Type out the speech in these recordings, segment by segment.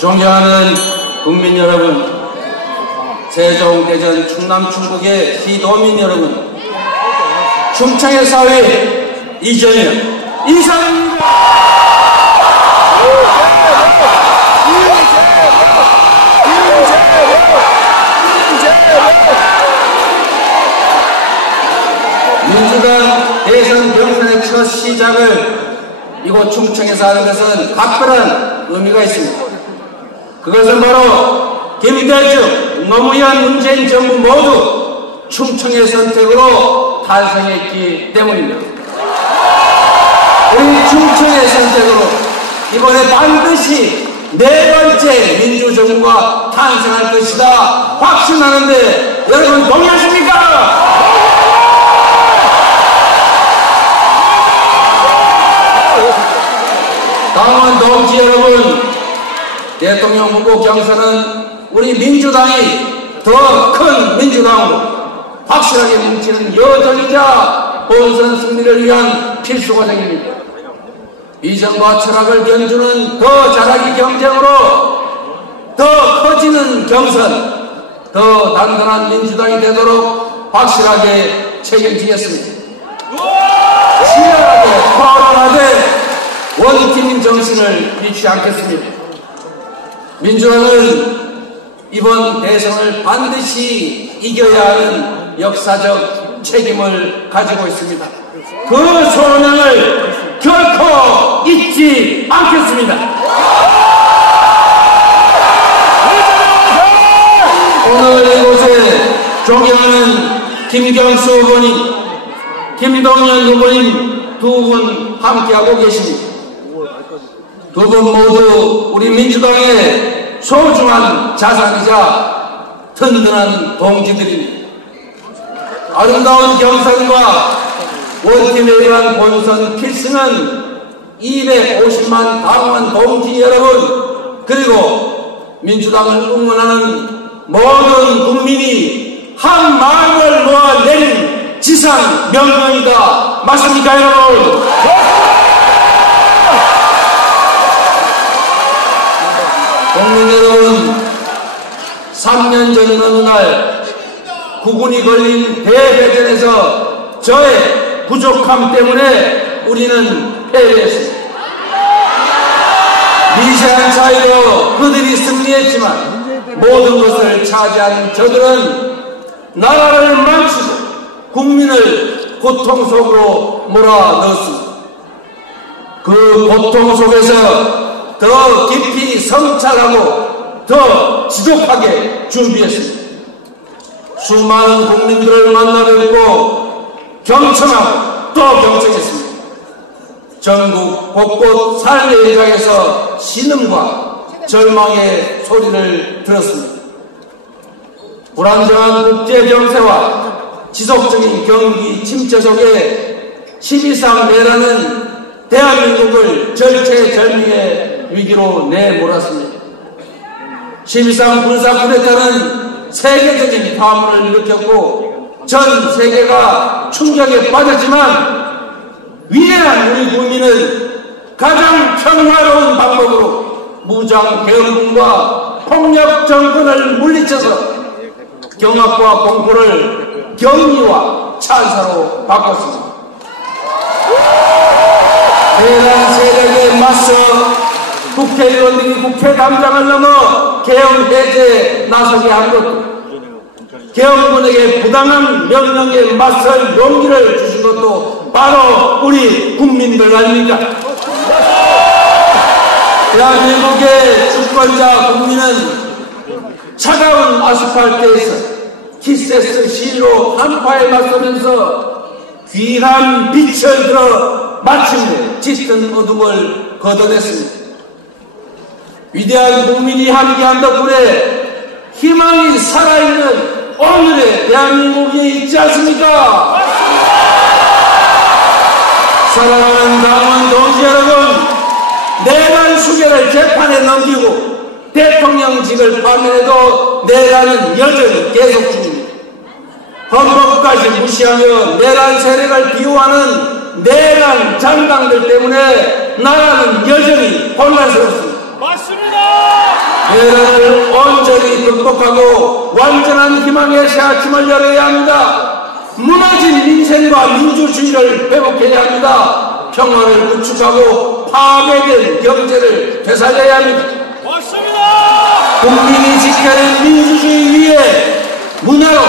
존경하는 국민 여러분, 세종대전 충남 충북의 시도민 여러분, 충청의 사회 이전현 이상입니다. 민주당 대선 경선의 첫 시작을 이곳 충청에서 하는 것은 각별한 의미가 있습니다. 그것은 바로 김대중, 노무현, 문재인 정부 모두 충청의 선택으로 탄생했기 때문입니다. 우리 충청의 선택으로 이번에 반드시 네 번째 민주정부가 탄생할 것이다 확신하는데 여러분 동의하십니까? 당원 동지 여러분, 대통령 후보 경선은 우리 민주당이 더 큰 민주당으로 확실하게 뭉치는 여정이자 본선 승리를 위한 필수 과정입니다. 비전과 철학을 견주는 더 잘하기 경쟁으로 더 커지는 경선, 더 단단한 민주당이 되도록 확실하게 책임지겠습니다. 치열하게 토론하되 원팀 정신을 잃지 않겠습니다. 민주당은 이번 대선을 반드시 이겨야 하는 역사적 책임을 가지고 있습니다. 그 소명을 결코 잊지 않겠습니다. 오늘 이곳에 존경하는 김경수 후보님, 김동연 후보님 두 분 함께하고 계십니다. 두 분 모두 우리 민주당의 소중한 자산이자 든든한 동지들입니다. 아름다운 경선과 원팀에 의한 본선 필승은 250만 당원 동지 여러분, 그리고 민주당을 응원하는 모든 국민이 한 마음을 모아 내린 지상 명령이다. 맞습니까 여러분? 국민 여러분, 3년 전 어느 날 국군이 걸린 대회전에서 저의 부족함 때문에 우리는 패배했습니다. 미세한 차이로 그들이 승리했지만 모든 것을 차지한 저들은 나라를 망치고 국민을 고통 속으로 몰아넣었습니다. 그 고통 속에서 더 깊이 성찰하고 더 지독하게 준비했습니다. 수많은 국민들을 만나 뵙고 경청하고 또 경청했습니다. 전국 곳곳 삶의 현장에서 신음과 절망의 소리를 들었습니다. 불안정한 국제 정세와 지속적인 경기 침체 속에 12.3 내란은 대한민국을 절체절명의 위기로 내몰았습니다. 12.3 군사 쿠데타는 세계적인 파문을 일으켰고 전 세계가 충격에 빠졌지만 위대한 우리 국민은 가장 평화로운 방법으로 무장 계엄군과 폭력 정권을 물리쳐서 경악과 공포를 경의와 찬사로 바꿨습니다. 대란 세력에 맞서 국회의원들이 국회담장을 넘어 계엄 해제에 나서게 한 것도, 계엄군에게 부당한 명령에 맞설 용기를 주신 것도 바로 우리 국민들 아닙니까? 대한민국의 주권자 국민은 차가운 아스팔트에서 키세스 시위로 한파에 맞서면서 귀한 빛을 들어 마침내 짙은 어둠을 걷어냈습니다. 위대한 국민이 함께한 덕분에 희망이 살아있는 오늘의 대한민국이 있지 않습니까? 사랑하는 당원 동지 여러분, 내란 수개를 재판에 넘기고 대통령직을 파면해도 내란은 여전히 계속 중입니다. 헌법까지 무시하며 내란 세력을 비호하는 내란 장당들 때문에 나라는 여전히 혼란스럽습니다. 맞습니다. 대란을 온전히 극복하고 완전한 희망의 새 아침을 열어야 합니다. 무너진 민생과 민주주의를 회복해야 합니다. 평화를 구축하고 파괴된 경제를 되살려야 합니다. 맞습니다. 국민이 지켜낸 민주주의 위에 문화로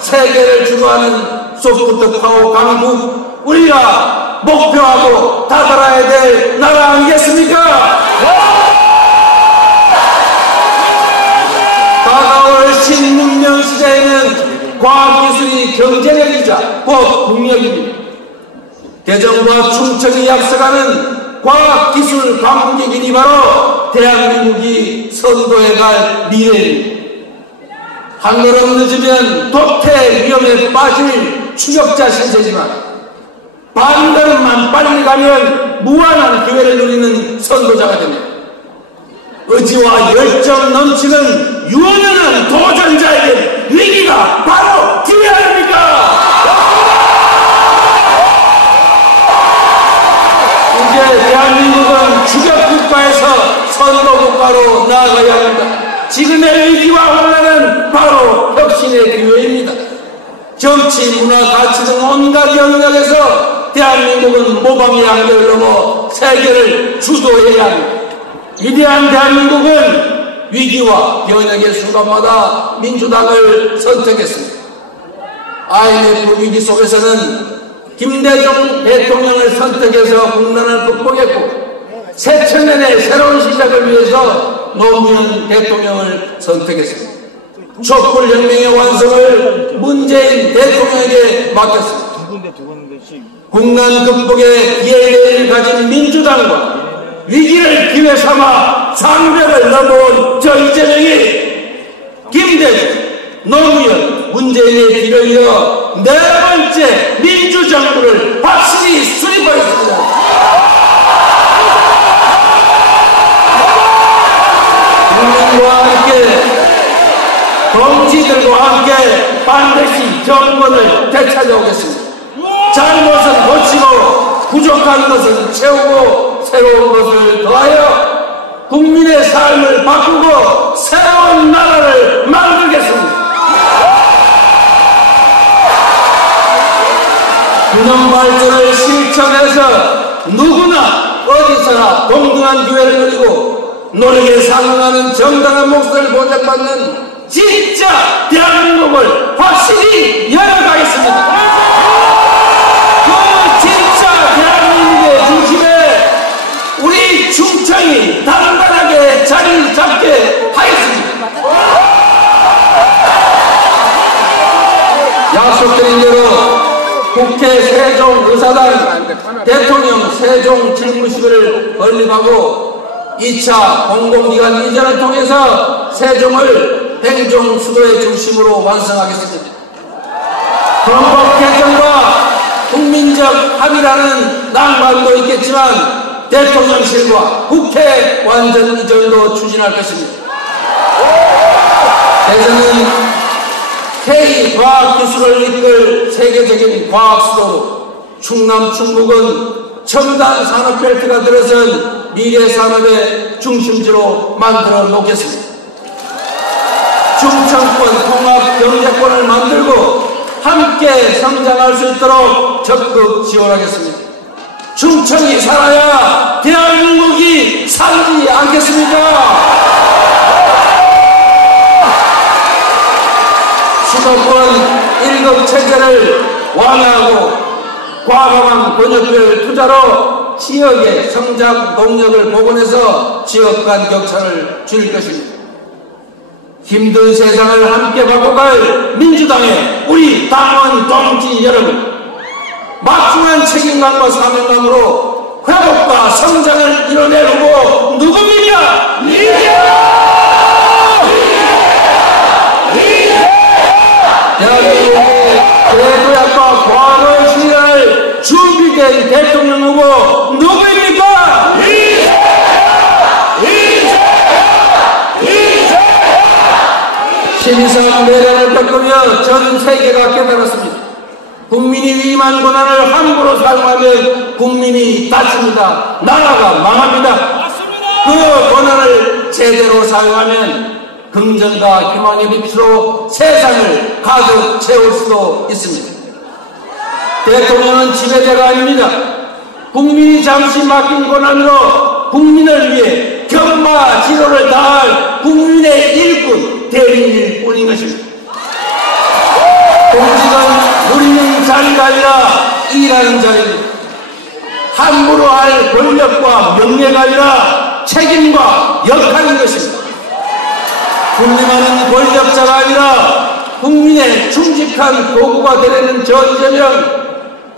세계를 주도하는 소프트 파워 강국, 우리가 목표하고 다가가야 될 나라 아니겠습니까? 다가올 신문명 시대에는 과학기술이 경제력이자 법국력입니다. 대전과 충청이 약속하는 과학기술 강국의 길이 바로 대한민국이 선도해갈 미래입니다. 한 걸음 늦으면 도태 위험에 빠질 추격자 신세지만 반 걸음만 빨리 가면 무한한 기회를 누리는 선도자가 됩니다. 의지와 열정 넘치는 유능한 도전자에게 위기가 바로 기회 아닙니까? 이제 대한민국은 주격국가에서 선도국가로 나아가야 합니다. 지금의 위기와 혼란은 바로 혁신의 기회입니다. 정치, 문화, 가치 등 온갖 영역에서 대한민국은 모방의 한계를 넘어 세계를 주도해야 합니다. 위대한 대한민국은 위기와 변혁의 순간마다 민주당을 선택했습니다. IMF 위기 속에서는 김대중 대통령을 선택해서 국난을 극복했고 새천년의 새로운 시작을 위해서 노무현 대통령을 선택했습니다. 촛불혁명의 완성을 문재인 대통령에게 맡겼습니다. 국난 극복의 예의를 가진 민주당과 위기를 기회 삼아 장벽을 넘어온 저 이재명이 김대중, 노무현, 문재인의 길을 이어 네 번째 민주정부를 확실히 수립하였습니다. 국민과 함께 동지들과 함께 반드시 정권을 되찾아오겠습니다. 잘못은 고치고 부족한 것은 채우고 새로운 것을 더하여 국민의 삶을 바꾸고 새로운 나라를 만들겠습니다. 균형 발전을 실천해서 누구나 어디서나 동등한 기회를 누리고 노력에 상응하는 정당한 몫을 보장받는 진짜 대한민국을 확실히 열어가겠습니다. 그 진짜 대한민국의 중심에 우리 충청이 단단하게 자리 잡게 하겠습니다. 약속드린 대로 국회 세종의사당 대통령 세종 질문식을 건립하고 2차 공공기관 이전을 통해서 세종을 행정 수도의 중심으로 완성하겠습니다. 헌법 개정과 국민적 합의라는 낭만도 있겠지만 대통령실과 국회 완전 이전도 추진할 것입니다. 대전은 K과학기술을 이끌 세계적인 과학수도로 충남 충북은 첨단 산업벨트가 들어선 미래산업의 중심지로 만들어 놓겠습니다. 충청권 통합 경제권을 만들고 함께 성장할 수 있도록 적극 지원하겠습니다. 충청이 살아야 대한민국이 살지 않겠습니까? 수도권 1급 체제를 완화하고 과감한 권역별 투자로 지역의 성장 동력을 복원해서 지역 간 격차를 줄일 것입니다. 힘든 세상을 함께 바꿔갈 민주당의 우리 당원 동지 여러분, 막중한 책임감과 사명감으로 회복과 성장을 이뤄낼 후보 누굽니까? 대한민국의 대도약과 과거의 신뢰를 준비된 대통령 후보 누구입니까? 신의상 내란을 겪으며 전 세계가 깨달았습니다. 국민이 위임한 권한을 함부로 사용하면 국민이 다칩니다. 나라가 망합니다. 그 권한을 제대로 사용하면 긍정과 희망의 빛으로 세상을 가득 채울 수도 있습니다. 대통령은 지배자가 아닙니다. 국민이 잠시 맡긴 권한으로 국민을 위해 경마 지로를 다할 국민의 일꾼 대리인일 뿐인 것입니다. 공직은 누리는 자리가 아니라 일하는 자리입니다. 함부로 할 권력과 명예가 아니라 책임과 역할인 것입니다. 군림하는 권력자가 아니라 국민의 충직한 도구가 되려는 전제면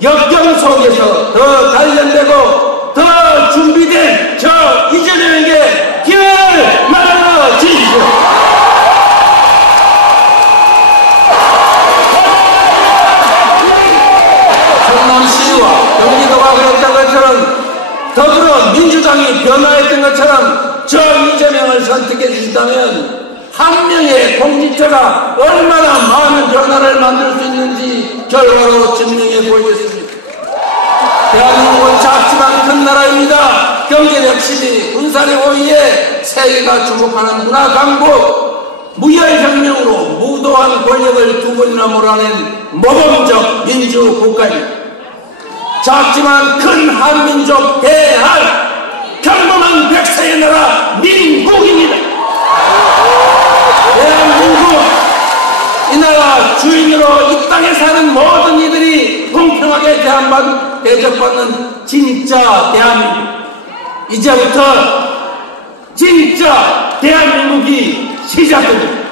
역경 속에서 더 단련되고 더 준비된 저 이재명에게 기회를 만들어 주십시오. 성남시와 경기도가 그랬던 것처럼 더불어민주당이 변화했던 것처럼 저 이재명을 선택해 주신다면 한 명의 공직자가 얼마나 많은 변화를 만들 수 있는지 결과로 증명해 보이겠습니다. 대한민국은 작지만 큰 나라입니다. 경제력 10위, 군사력 5위에 세계가 주목하는 문화 강국, 무혈혁명으로 무도한 권력을 두 번이나 몰아낸 모범적 민주국가입니다. 작지만 큰 한민족 대한 평범한 백성의 나라 민국입니다. 대한민국, 이 나라 주인으로 이 땅에 사는 모든 이들이 공평하게 대접받는 진짜 대한민국. 이제부터 진짜 대한민국이 시작됩니다.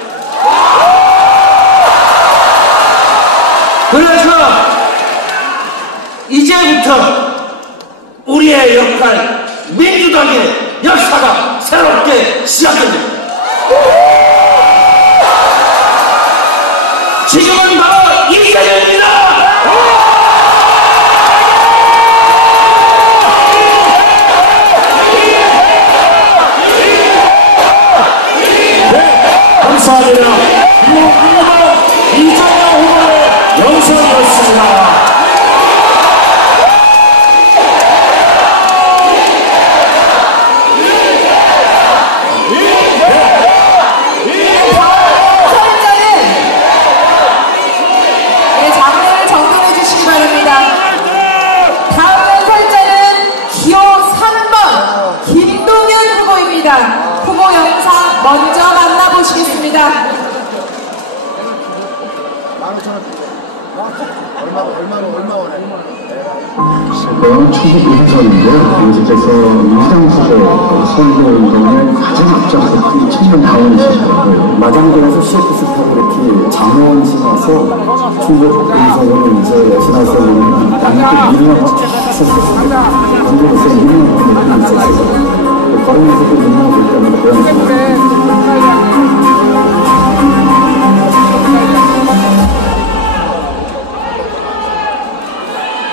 그래서 이제부터 우리의 역할, 민주당의 역사가 새롭게 시작됩니다. 지금은 바로 이재명입니다. 감사합니다. 이재명 후보의 영상이었습니다. 후보 영상 먼저 만나보시겠습니다. 15,000원 얼마 원에? 충북 인천인데요. 공직에서 민주당 후보 선거운동을 가장 앞장서 큰 청년 당원이시더라고요. 마장동에서 CFC 타고 이렇게 장원시 가서 충북 인천으로 이제 지나서 양쪽 미리랑 있었습니다. 공직에서 미리랑 있었어요. 걸으면서 또 민망을 볼 때마다 그런 생각이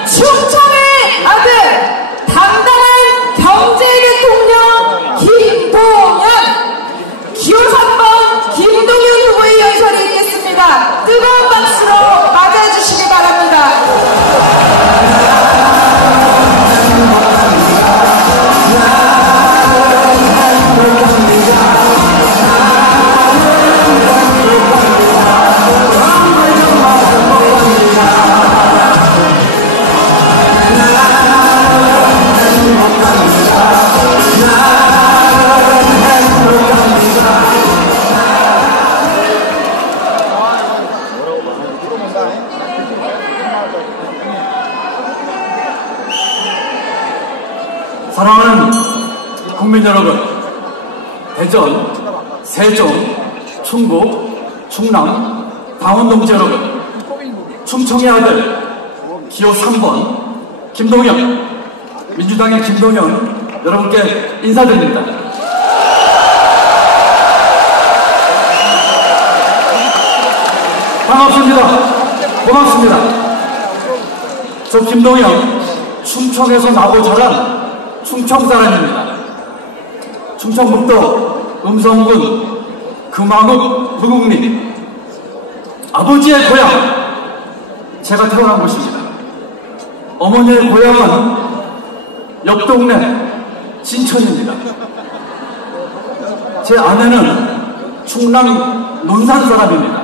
충청의 아들, 당당한 경제 대통령 김동연, 기호 3번 김동연 후보의 연설이 있겠습니다. 뜨거운 박수로 맞아주시기 바랍니다. 사랑하는 국민 여러분, 대전, 세종, 충북, 충남, 강원동지 여러분, 충청의 아들 기호 3번 김동연, 민주당의 김동연 여러분께 인사드립니다. 반갑습니다. 고맙습니다. 저 김동연, 충청에서 나고 자란 충청 사람입니다. 충청북도 음성군 금화읍 무국리, 아버지의 고향 제가 태어난 곳입니다. 어머니의 고향은 옆 동네 진천입니다. 제 아내는 충남 논산 사람입니다.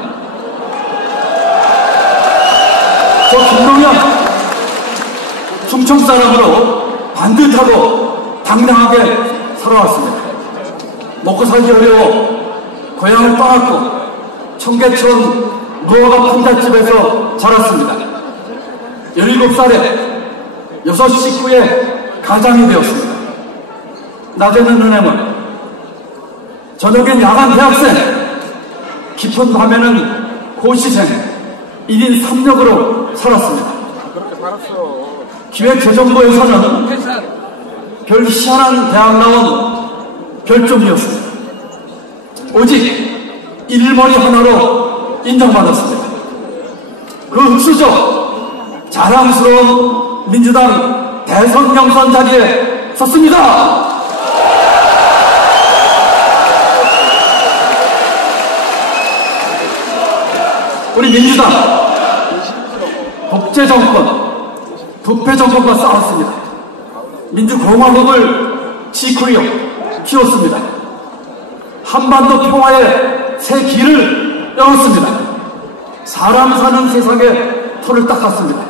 저 김동연 충청 사람으로 반듯하고 당당하게 살아왔습니다. 먹고 살기 어려워 고향을 떠났고 청계천 무허가 판잣집에서 자랐습니다. 17살에 6 식구의 가장이 되었습니다. 낮에는 은행원, 저녁엔 야간 대학생, 깊은 밤에는 고시생, 1인 3역으로 살았습니다. 기획재정부에서는 별 희한한 대학 나온 별종이었습니다. 오직 일머리 하나로 인정받았습니다. 그 흑수저 자랑스러운 민주당 대선 경선 자리에 섰습니다. 우리 민주당 독재 정권, 부패 정권과 싸웠습니다. 민주공화국을 지구력 키웠습니다. 한반도 평화의 새 길을 열었습니다. 사람 사는 세상에 털을 닦았습니다.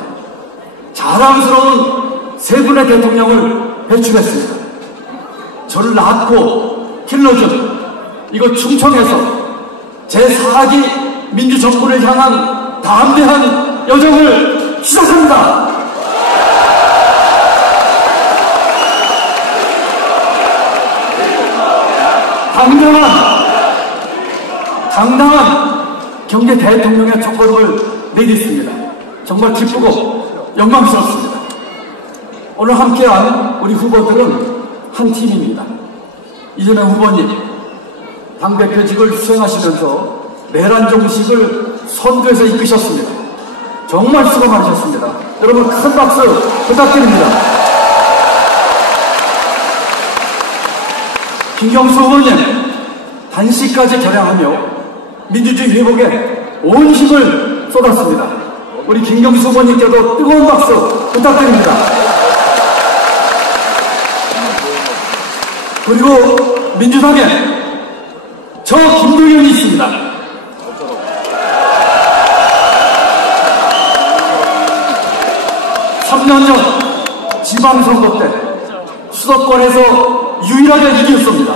자랑스러운 세 분의 대통령을 배출했습니다. 저를 낳고 길러준 이곳 충청에서 제4기 민주정부를 향한 담대한 여정을 시작합니다. 당당한 경제 대통령의 첫걸음을 내딛습니다. 정말 기쁘고 영광스럽습니다. 오늘 함께한 우리 후보들은 한 팀입니다. 이재명 후보님, 당대표직을 수행하시면서 내란 정식을 선두에서 이끄셨습니다. 정말 수고 많으셨습니다. 여러분 큰 박수 부탁드립니다. 김경수 후보님, 단시까지 결양하며 민주주의 회복에 온 힘을 쏟았습니다. 우리 김경수 후보님께도 뜨거운 박수 부탁드립니다. 그리고 민주당에 저 김동연이 있습니다. (3년) 전 지방선거 때 수도권에서 유일하게 이겼습니다.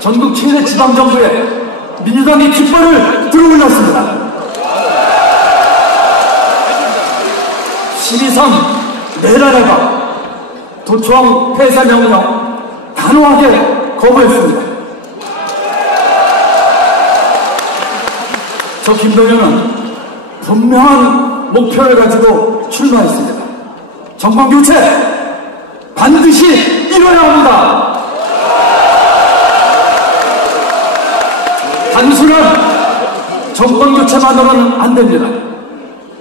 전국 최대 지방정부에 민주당이 깃발을 들어올렸습니다. 12.3 내란의 밤 도청 폐쇄 명령 단호하게 거부했습니다. 저 김동연은 분명한 목표를 가지고 출마했습니다. 정권교체 반드시 이뤄야 합니다. 단순한 정권교체만으로는 안 됩니다.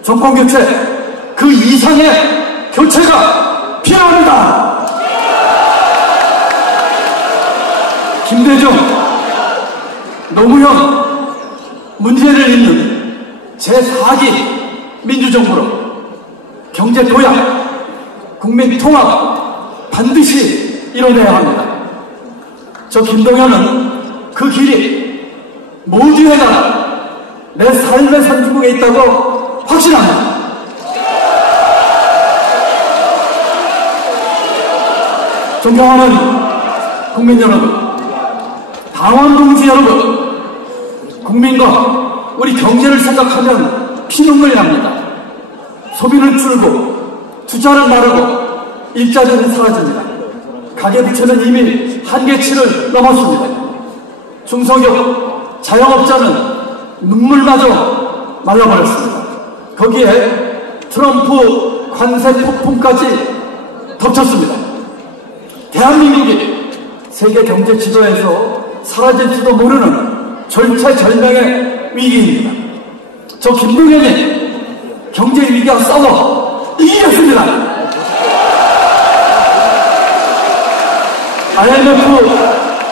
정권교체 그 이상의 교체가 필요합니다. 김대중, 노무현, 문재인을 잇는 제4기 민주정부로 경제 도약, 국민 통합 반드시 이뤄내야 합니다. 저 김동연은 그 길이 모두의 나라, 내 삶의 선진국에 있다고 확신합니다. 존경하는 국민 여러분, 당원 동지 여러분, 국민과 우리 경제를 생각하면 피눈물이 납니다. 소비는 줄고 투자는 마르고 일자리는 사라집니다. 가계부채는 이미 한계치를 넘었습니다. 중소기업, 자영업자는 눈물마저 말라버렸습니다. 거기에 트럼프 관세 폭풍까지 덮쳤습니다. 대한민국이 세계 경제 지도에서 사라질지도 모르는 절체절명의 위기입니다. 저 김동연이 경제 위기와 싸워 이기겠습니다. IMF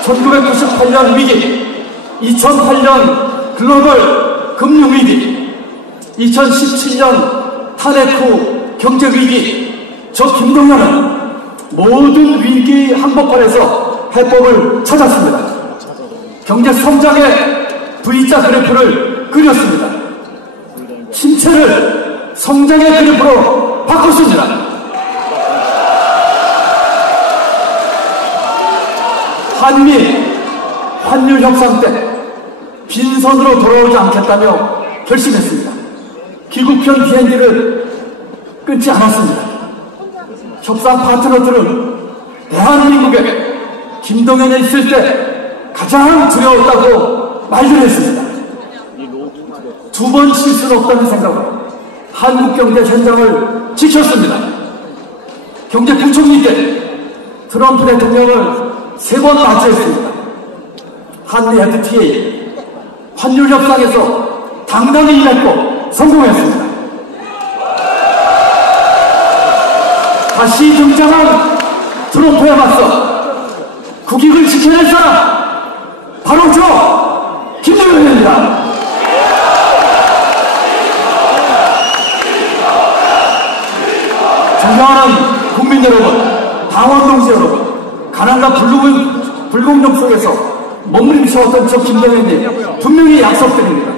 1998년 위기, 2008년 글로벌 금융위기, 2017년 탄핵 후 경제위기, 저 김동연은 모든 위기 한복판에서 해법을 찾았습니다. 경제 성장의 V자 그래프를 그렸습니다. 침체를 성장의 그래프로 바꿨습니다. 한미 환율 협상 때 빈손으로 돌아오지 않겠다며 결심했습니다. 귀국편 비행기를 끊지 않았습니다. 협상 파트너들은 대한민국에 김동연이 있을 때 가장 두려웠다고 말들 했습니다. 두 번 칠 수는 없다는 생각으로 한국 경제 현장을 지켰습니다. 경제부총리 때 트럼프 대통령을 3번 맞이했습니다. 한미 FTA 환율 협상에서 당당히 임했고 성공했습니다. 다시 등장한 트럼프에 맞서 국익을 지켜낼 사람 바로 저 김동연입니다. 존경하는 국민 여러분, 당원 동지 여러분, 가난과 불공정 속에서 몸부림쳐왔던 저 김동연이 분명히 약속드립니다.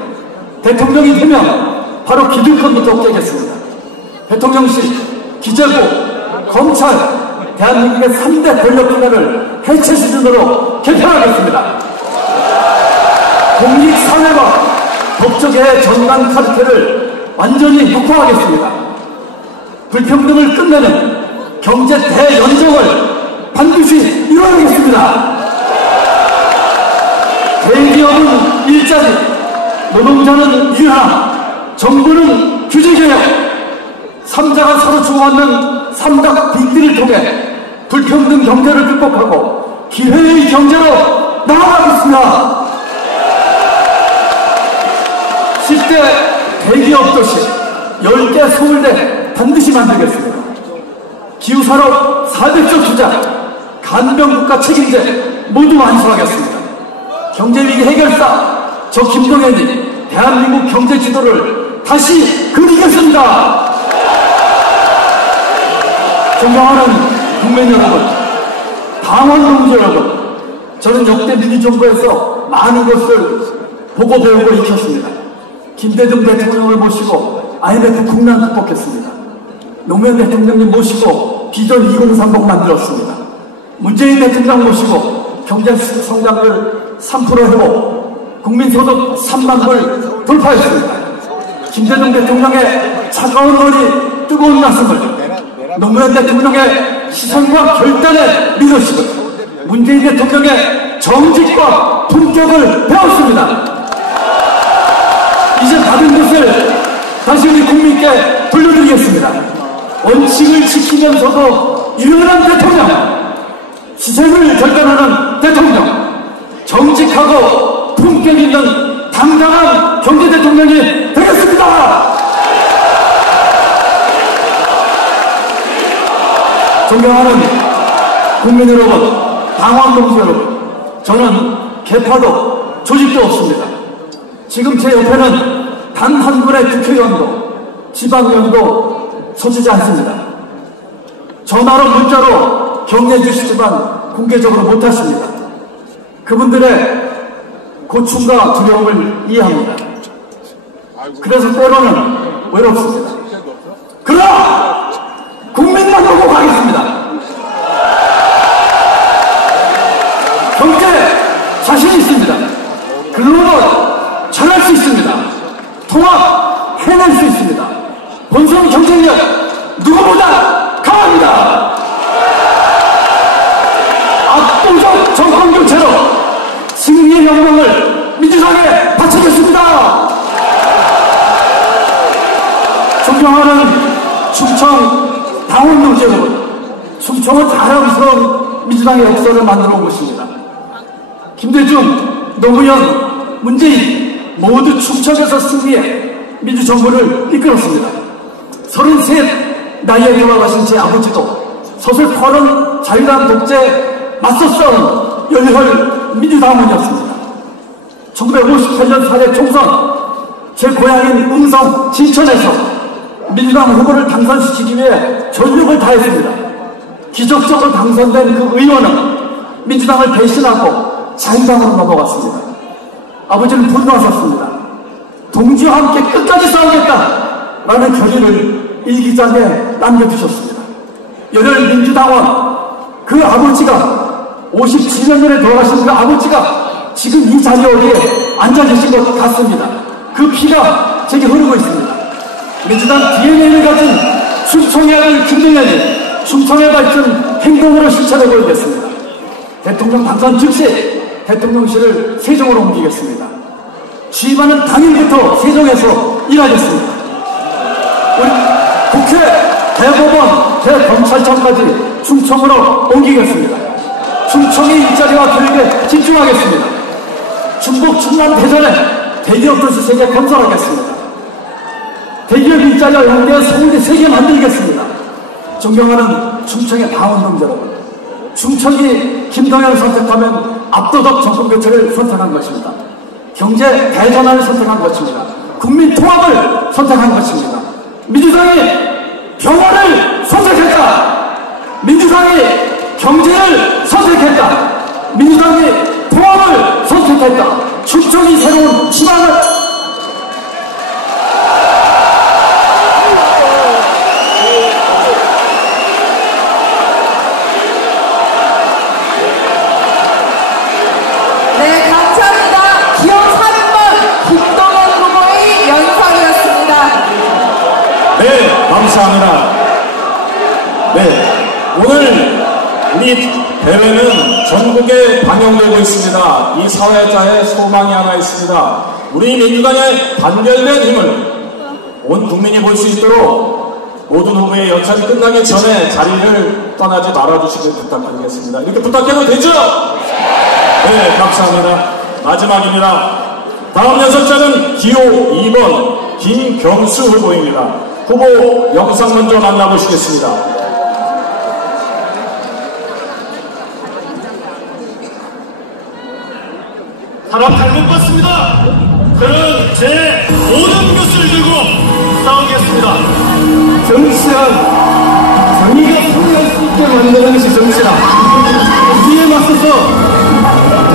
대통령이 되면 바로 기득권부터 깨겠습니다. 대통령실, 기재부, 검찰, 대한민국의 3대 권력기관을 해체 수준으로 개편하겠습니다. 공익사회와 법조계의 전관 카르텔을 완전히 육화하겠습니다. 불평등을 끝내는 경제 대연정을 반드시 이루어내겠습니다. 대기업은 일자리, 노동자는 일하나, 정부는 규제개혁, 3자가 서로 주고받는 삼각 빅딜을 통해 불평등 경제를 극복하고 기회의 경제로 나아가겠습니다. 10대 대기업 도시 10개 서울대 반드시 만들겠습니다. 기후산업 400조 투자, 간병국가 책임제 모두 완수하겠습니다. 경제위기 해결사 저 김동연이 대한민국 경제 지도를 다시 그리겠습니다. 존경하는 국민 여러분, 당원 동지 여러분, 저는 역대 민주정부에서 많은 것을 보고 배우고 익혔습니다. 김대중 대통령을 모시고 IMF 국난 극복했습니다. 노무현 대통령님 모시고 비전 2030 만들었습니다. 문재인 대통령 모시고 경제 성장을 3% 회복, 국민소득 3만 불 돌파했습니다. 김대중 대통령의 차가운 머리, 뜨거운 가슴을, 노무현 대통령의 시선과 결단의 리더십을, 문재인 대통령의 정직과 품격을 배웠습니다. 이제 받은 것을 다시 우리 국민께 돌려드리겠습니다. 원칙을 지키면서도 유연한 대통령, 희생을 결단하는 대통령, 정직하고 품격 있는 당당한 경제 대통령이 되겠습니다. 존경하는 국민 여러분, 당원 동지 여러분, 저는 계파도 조직도 없습니다. 지금 제 옆에는 단 한 분의 국회의원도 지방의원도 서지지 않습니다. 전화로 문자로 격려해 주시지만 공개적으로 못하십니다. 그분들의 고충과 두려움을 이해합니다. 그래서 때로는 외롭습니다. 그러나 국민만 보고 가겠습니다. 경제 자신 있습니다. 글로벌 잘할 수 있습니다. 통합 해낼 수 있습니다. 본선 경쟁력 누구보다 강합니다. 압도적 정권 교체로 승리의 영광을 민주당에 바치겠습니다. 존경하는 충청 당원 동지 여러분, 충청은 자랑스러운 민주당의 역사를 만들어 온 곳입니다. 김대중, 노무현, 문재인 모두 충청에서 승리해 민주정부를 이끌었습니다. 33 나이에 돌아가신 제 아버지도 서슬퍼런 자유당 독재에 맞서 싸운 열혈 민주당원이었습니다. 1958년 4대 총선, 제 고향인 음성 진천에서 민주당 후보를 당선시키기 위해 전력을 다했습니다. 기적적으로 당선된 그 의원은 민주당을 배신하고 자유당으로 넘어갔습니다. 아버지는 불러하셨습니다. 동지와 함께 끝까지 싸우겠다라는 결의를 일기장에 남겨두셨습니다. 열혈 민주당원 그 아버지가 57년 전에 돌아가신 그 아버지가 지금 이 자리 어디에 앉아 계신 것 같습니다. 그 피가 제게 흐르고 있습니다. 민주당 DNA를 가진 충청의 아들 김동연이 충청의 발전 행동으로 실천해 보이겠습니다. 대통령 당선 즉시 대통령실을 세종으로 옮기겠습니다. 취임하는 당일부터 세종에서 일하겠습니다. 우리 국회, 대법원, 대검찰청까지 충청으로 옮기겠습니다. 충청의 일자리와 교육에 집중하겠습니다. 충북 충남 대전에 대기업 도시 세계 건설하겠습니다. 대기업 일자리와 연계 서울대 세계 만들겠습니다. 존경하는 충청의 당원동지 여러분, 충청이 김동연을 선택하면 압도적 정권 교체를 선택한 것입니다. 경제 대전환을 선택한 것입니다. 국민 통합을 선택한 것입니다. 민주당이 평화를 선택했다. 민주당이 경제를 선택했다. 민주당이 통합을 선택했다. 충청이 새로운 희망을 네, 감사합니다. 기호 3번 김동연 후보의 연설이었습니다. 네, 감사합니다. 네, 오늘 우리 대회는 전국에 방영되고 있습니다. 이 사회자의 소망이 하나 있습니다. 우리 민주당의 단결된 힘을 온 국민이 볼 수 있도록 모든 후보의 연설이 끝나기 전에 자리를 떠나지 말아주시길 부탁드리겠습니다. 이렇게 부탁해도 되죠? 네, 감사합니다. 마지막입니다. 다음 연설자는 기호 2번 김경수 후보입니다. 후보 영상 먼저 만나보시겠습니다. 사람 잘못 봤습니다. 저는 제 모든 것을 들고 싸우겠습니다. 정치란 정의가 승리할 수 있게 만드는 것이 정치라. 위에 맞서서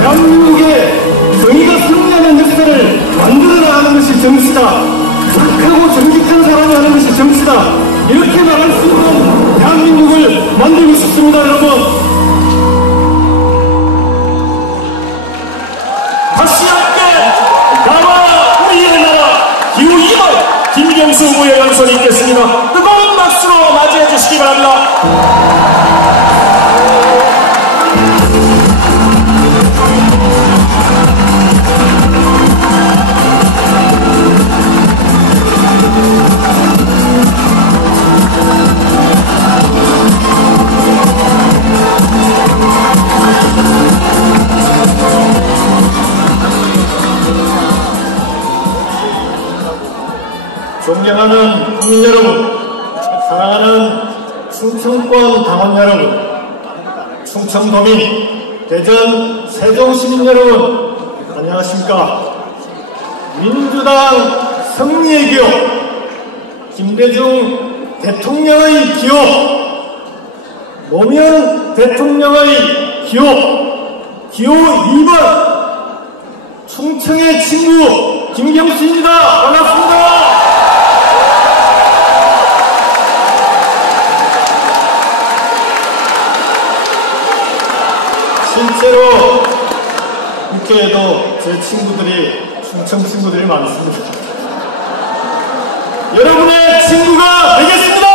대한민국의 정의가 승리하는 역사를 만들어 나가는 것이 정치다. 착하고 정직한 사람이 하는 것이 정치다. 이렇게 말할 수 있는 대한민국을 만들고 싶습니다, 여러분. 다시 함께 나와 우리의 나라 기호 2번 김경수 후보의 연설이 있겠습니다. 뜨거운 박수로 맞이해 주시기 바랍니다. 존경하는 국민 여러분, 사랑하는 충청권 당원 여러분, 충청도민, 대전, 세종시민 여러분, 안녕하십니까. 민주당 승리의 기호, 김대중 대통령의 기호, 노무현 대통령의 기호 2번 충청의 친구 김경수입니다. 반갑습니다. 실제로 국회에도 제 친구들이 충청 친구들이 많습니다. 여러분의 친구가 되겠습니다.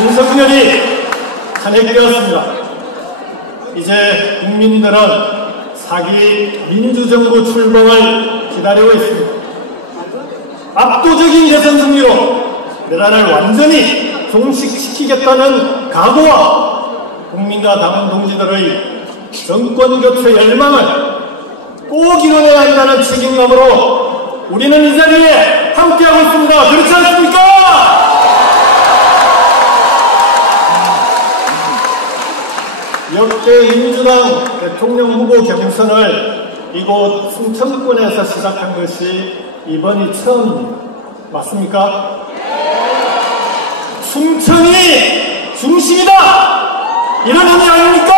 윤석열이 탄핵되었습니다. 이제 국민들은 사기 민주정부 출범을 기다리고 있습니다. 압도적인 대선 승리로 나라를 완전히 종식시키겠다는 각오와 국민과 당원 동지들의 정권교체 열망을 꼭 이뤄내야 한다는 책임감으로 우리는 이 자리에 함께하고 있습니다. 그렇지 않습니까? 역대 민주당 대통령 후보 경선을 이곳 충청권에서 시작한 것이 이번이 처음입니다. 맞습니까? 충청이 중심이다! 이런 의미 아닙니까?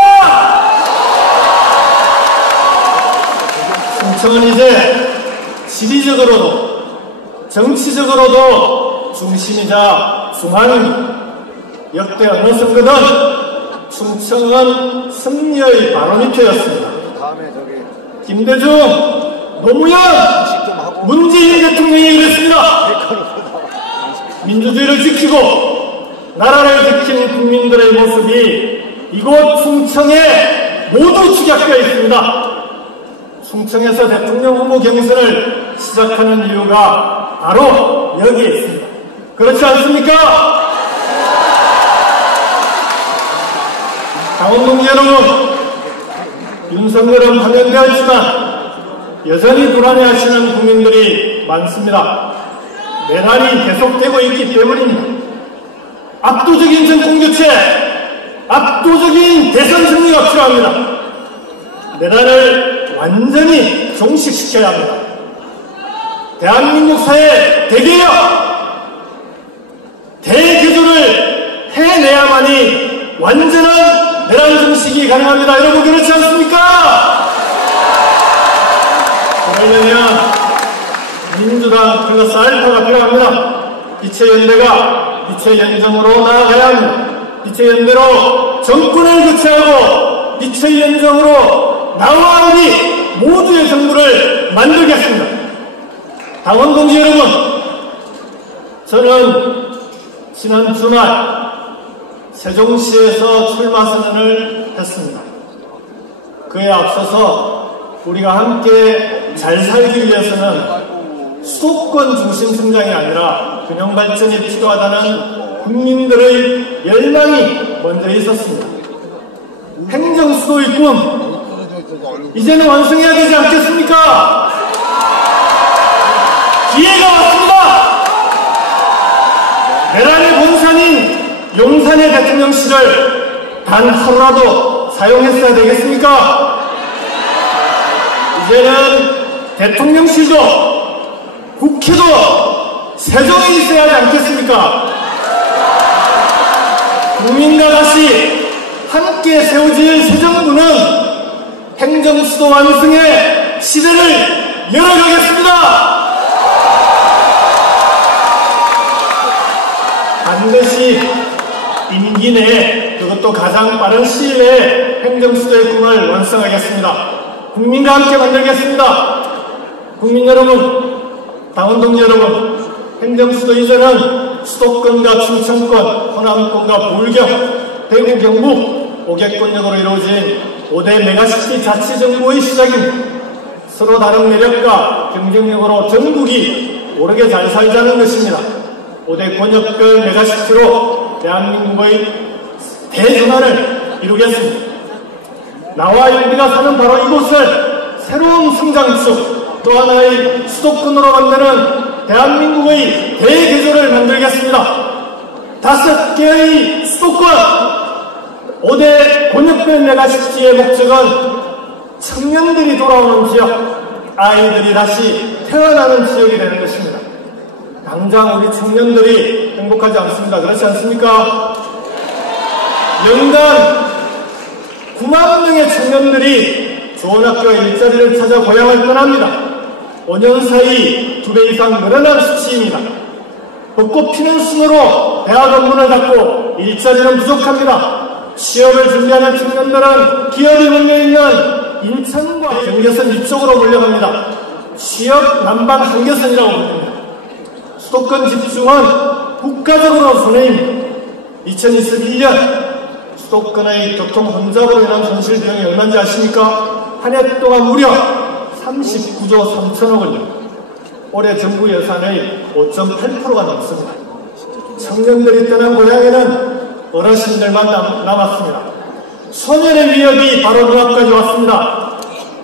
충청은 이제 지리적으로도 정치적으로도 중심이자 중앙입니다. 역대 어느 선거든 충청은 승리의 바로미터였습니다. 김대중, 노무현, 문재인 대통령이 그랬습니다. 민주주의를 지키고 나라를 지킨 국민들의 모습이 이곳 충청에 모두 축약되어 있습니다. 충청에서 대통령 후보 경선을 시작하는 이유가 바로 여기에 있습니다. 그렇지 않습니까? 강원동 여러분, 윤석열은 파면되었지만 여전히 불안해하시는 국민들이 많습니다. 내란이 계속되고 있기 때문입니다. 압도적인 정권교체, 압도적인 대선 승리가 필요합니다. 내란을 완전히 종식시켜야 합니다. 대한민국 사회 대개혁, 대개조를 해내야만이 완전한 내란 종식이 가능합니다. 여러분 그렇지 않습니까? 그러려면 민주당 플러스 알파가 필요합니다. 이체연대가 이체연정으로 나아가야 합니다. 이체연대로 정권을 교체하고 이체연정으로 나와 우리 모두의 정부를 만들겠습니다. 당원 동지 여러분, 저는 지난 주말 세종시에서 출마 선언을 했습니다. 그에 앞서서 우리가 함께 잘 살기 위해서는 수도권 중심 성장이 아니라 균형 발전이 필요하다는 국민들의 열망이 먼저 있었습니다. 행정수도의 꿈, 이제는 완성해야 되지 않겠습니까? 기회가 왔습니다. 내란의 본산인 용산의 대통령실을 단 하루라도 사용했어야 되겠습니까? 이제는 대통령실도 국회도 세종에 있어야 하지 않겠습니까? 국민과 다시 함께 세워질 새 정부는 행정수도 완성의 시대를 열어가겠습니다. 반드시 임기 내에, 그것도 가장 빠른 시일 내에 행정수도의 꿈을 완성하겠습니다. 국민과 함께 만들겠습니다. 국민 여러분, 당원동지 여러분, 행정수도 이전은 수도권과 충청권, 호남권과 불경, 대구, 경북, 5개권역으로 이루어진 5대 메가시티 자치정부의 시작입니다. 서로 다른 매력과 경쟁력으로 전국이 오르게 잘 살자는 것입니다. 5대 권역별 메가시티로 대한민국의 대전환을 이루겠습니다. 나와 우리가 사는 바로 이곳을 새로운 성장축, 또 하나의 수도권으로 만드는 대한민국의 대개조를 만들겠습니다. 5개의 수도권, 5대 권역별 메가시티의 목적은 청년들이 돌아오는 지역, 아이들이 다시 태어나는 지역이 되는 것입니다. 당장 우리 청년들이 행복하지 않습니다. 그렇지 않습니까? 연간 9만 명의 청년들이 좋은 학교와 일자리를 찾아 고향을 떠납니다. 5년 사이 2배 이상 늘어난 수치입니다. 벚꽃 피는 순으로 대학원 문을 닫고 일자리는 부족합니다. 취업을 준비하는 청년들은 기업이 몰려있는 인천과 경계선 이쪽으로 몰려갑니다. 취업 남방 한계선이라고 부릅니다. 수도권 집중은 국가적으로 손해입니다. 2021년 수도권의 교통 혼잡으로 인한 손실 비용이 얼마인지 아십니까? 한 해 동안 무려 39조 3천억 원입니다. 올해 정부 예산의 5.8%가 넘습니다. 청년들이 떠난 고향에는 어르신들만 남았습니다. 소년의 위협이 바로 눈앞까지 왔습니다.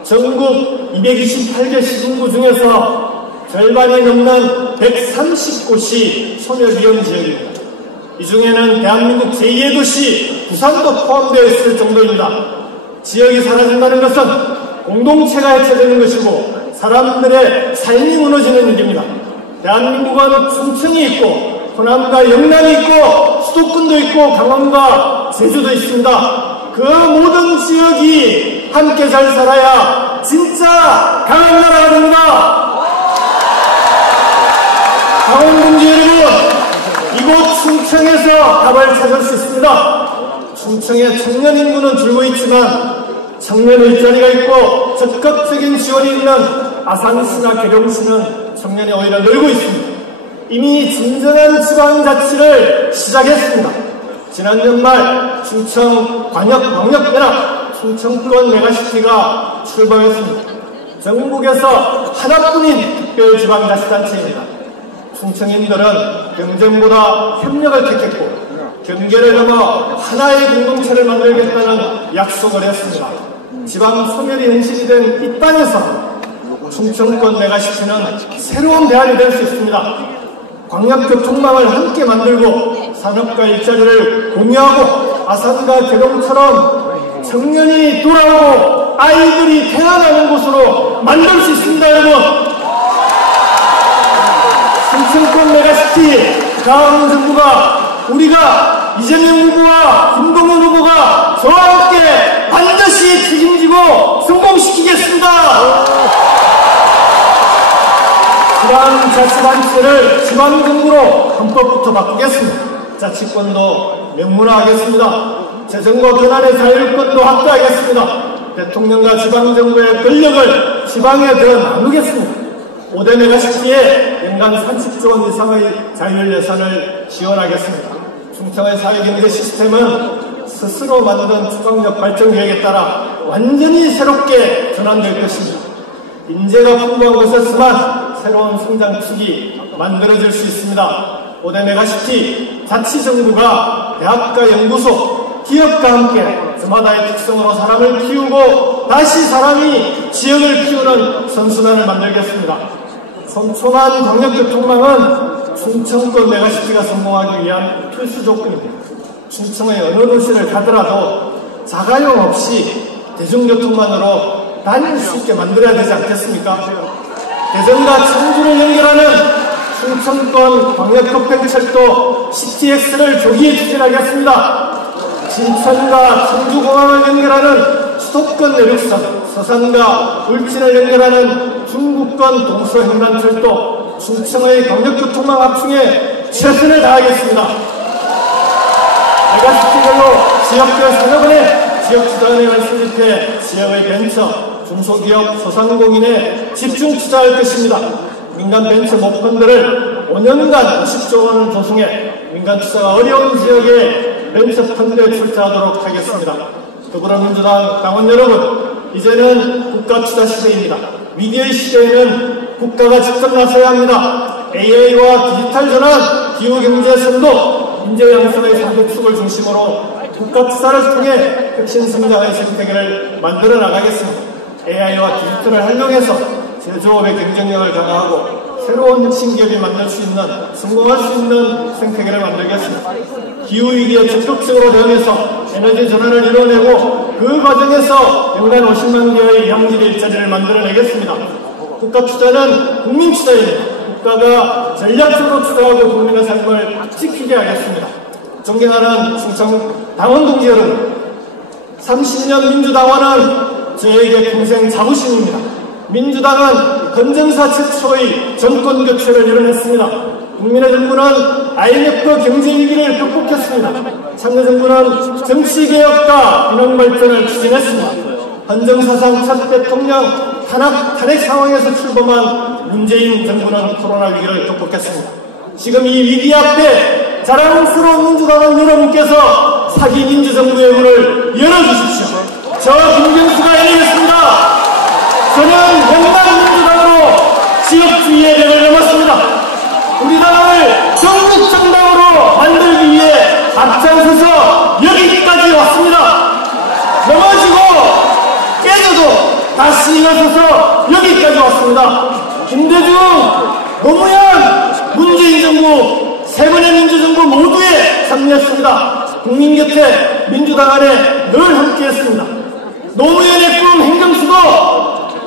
전국 228개 시군구 중에서 절반이 넘는 130곳이 소멸 위험 지역입니다. 이 중에는 대한민국 제2의 도시 부산도 포함되어 있을 정도입니다. 지역이 사라진다는 것은 공동체가 해체되는 것이고 사람들의 삶이 무너지는 일입니다. 대한민국은 충청이 있고 호남과 영남이 있고 수도권도 있고 강원과 제주도 있습니다. 그 모든 지역이 함께 잘 살아야 진짜 강한 나라가 됩니다. 강원군주 여러분, 이곳 충청에서 답을 찾을 수 있습니다. 충청의 청년 인구는 줄고 있지만 청년 일자리가 있고 적극적인 지원이 있는 아산시나 계룡시는 청년이 오히려 늘고 있습니다. 이미 진정한 지방자치를 시작했습니다. 지난 연말 충청광역농협연합 충청권 메가시티가 출범했습니다. 전국에서 하나뿐인 특별지방자치단체입니다. 충청인들은 경쟁보다 협력을 택했고 경계를 넘어 하나의 공동체를 만들겠다는 약속을 했습니다. 지방 소멸이 현실이 된 이 땅에서 충청권 메가시티는 새로운 대안이 될 수 있습니다. 광역교통망을 함께 만들고 산업과 일자리를 공유하고 아산과 계룡처럼 청년이 돌아오고 아이들이 태어나는 곳으로 만들 수 있습니다. 여러분, 충청권 메가시티 다음 정부가 우리가 이재명 후보와 김동연 후보가 저와 함께 반드시 책임지고 성공시키겠습니다. 지방자치단체를 지방정부로 헌법부터 바꾸겠습니다. 자치권도 명문화하겠습니다. 재정과 권한의 자율권도 확대하겠습니다. 대통령과 지방정부의 권력을 지방에 더 나누겠습니다. 5대 메가시티에 연간 30조 원 이상의 자율 예산을 지원하겠습니다. 충청의 사회경제 시스템은 스스로 만든 주광역 발전 계획에 따라 완전히 새롭게 전환될 것입니다. 인재가 풍부한 곳에서만 새로운 성장축이 만들어질 수 있습니다. 5대 메가시티 자치정부가 대학과 연구소, 기업과 함께 저마다의 특성으로 사람을 키우고 다시 사람이 지역을 키우는 선순환을 만들겠습니다. 촘촘한 광역교통망은 충청권 메가시티가 성공하기 위한 필수 조건입니다. 충청의 어느 도시를 가더라도 자가용 없이 대중교통만으로 다닐 수 있게 만들어야 되지 않겠습니까? 대전과 청주를 연결하는 충청권 광역급행철도 CTX를 조기에 추진하겠습니다. 진천과 청주공항을 연결하는 수도권 내륙선, 서산과 울진을 연결하는 중부권 동서횡단철도, 충청의 광역교통망 확충에 최선을 다하겠습니다. 메가시티별로 지역별 산업은행, 지역투자은행을 설립해 지역의 벤처, 중소기업, 소상공인에 집중 투자할 것입니다. 민간 벤처 모펀드를 5년간 50조 원을 조성해 민간 투자가 어려운 지역에 벤처 펀드에 출자하도록 하겠습니다. 더불어민주당 당원 여러분, 이제는 국가 투자 시대입니다. 위기의 시대에는 국가가 직접 나서야 합니다. AI와 디지털 전환, 기후경제 선도, 인재 양성의 3대 축을 중심으로 국가 투자를 통해 혁신 성장의 생태계를 만들어 나가겠습니다. AI와 디지털을 활용해서 제조업의 경쟁력을 강화하고 새로운 혁신기업이 만들 수 있는, 성공할 수 있는 생태계를 만들겠습니다. 기후위기에 적극적으로 대응해서 에너지 전환을 이뤄내고 그 과정에서 연간 50만 개의 양질 일자리를 만들어내겠습니다. 국가 투자는 국민 투자입니다. 국가가 전략적으로 투자하고 국민의 삶을 지키게 하겠습니다. 존경하는 충청 당원 동지 여러분, 30년 민주당원은 저에게 평생 자부심입니다. 민주당은 건전사 최초의 정권 교체를 이뤄냈습니다. 국민의 정부는 IMF 경제위기를 극복했습니다. 참여정부는 정치개혁과 균형발전을 추진했습니다. 헌정사상 첫 대통령 탄핵 상황에서 출범한 문재인 정부는 코로나 위기를 극복했습니다. 지금 이 위기 앞에 자랑스러운 민주당원 여러분께서 사기 민주정부의 문을 열어주십시오. 저 김경수가 열리겠습니다. 저는 영남민주당으로 지역주의의 벽을 넘었습니다. 우리 당을 전국 정당으로 만들기 위해 앞장서서 여기까지 왔습니다. 넘어지고 깨져도 다시 일어서서 여기까지 왔습니다. 김대중, 노무현, 문재인 정부, 세 번의 민주정부 모두에 참여했습니다. 국민 곁에 민주당 안에 늘 함께했습니다. 노무현의 꿈 행정수도,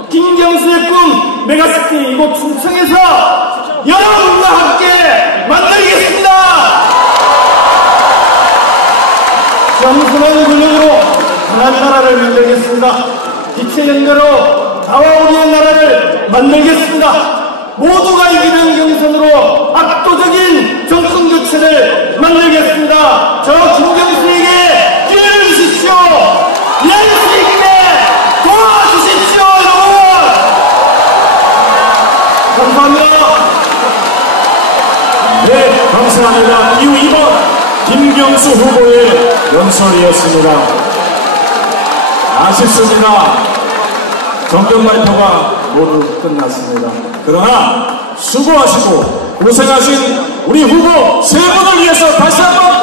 김경수의 꿈 메가시티 이곳 충청에서 여러분과 함께 만들겠습니다. 겸손한 권력으로 강한 나라를 만들겠습니다. 빛의 연대로 나와 우리의 나라를 만들겠습니다. 모두가 이기는 경선으로 압도적인 정권 교체를 만들겠습니다. 저 김경수에게 기회를 주십시오. 예수 있게 도와주십시오, 여러분. 감사합니다. 네, 감사합니다. 이후 2번 김경수 후보의 연설이었습니다. 아쉽습니다. 정권 발표가 모두 끝났습니다. 그러나 수고하시고 고생하신 우리 후보 세 분을 위해서 다시 한번